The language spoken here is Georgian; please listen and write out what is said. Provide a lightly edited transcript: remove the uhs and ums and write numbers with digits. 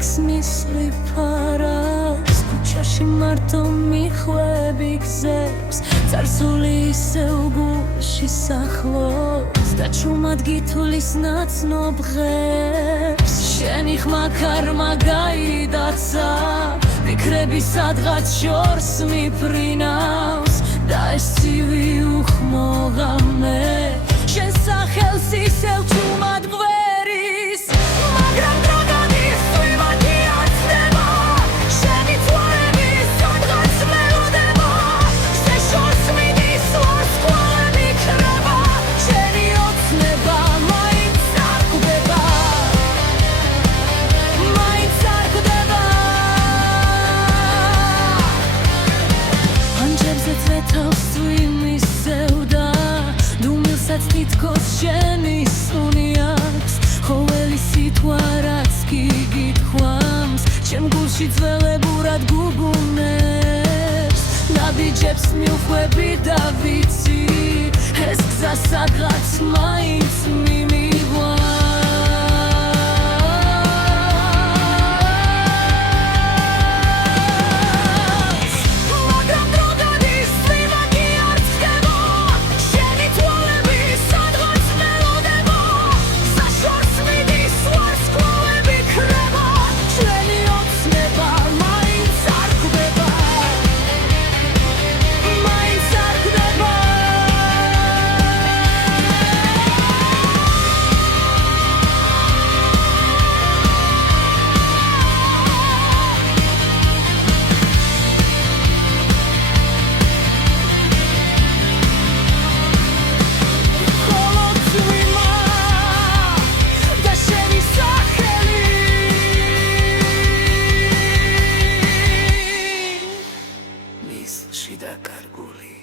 აქვს მისლი ფარავს ქუჩაში მარტო მიხვები გზებს წარსული ისევ გულში სახლობს და ჩუმად გითვლის ნაცნობ ღებს შენი ხმა ქარმა გაიდაცა ფიქრები სადღაც შორს მიფრინავს და ეს ცივი უხმო ღამე შენ სახელს ისევ ჩუმად ღვერის მაგრამ დრო გადის ვიმად იაცდება შენი თვალები სადღაც მელოდება შე შორს მიდის ვარსკვლავები ქრება შენი ოცნება მაინც არ კვდება მაინც არ კვდება ანჯებზე წვეთავს ვიმისევ და დუმილსაც თითქოს შენი სუნი აქვს ყოველი სიტყვა რაც კი გითხვამს ჩემ გულში ძველებურად გუგუნებს ნაბიჯებს მივხვები და ვიცი ეს გზა სადღაც მაინც მიმიყვანს შიდა კარგული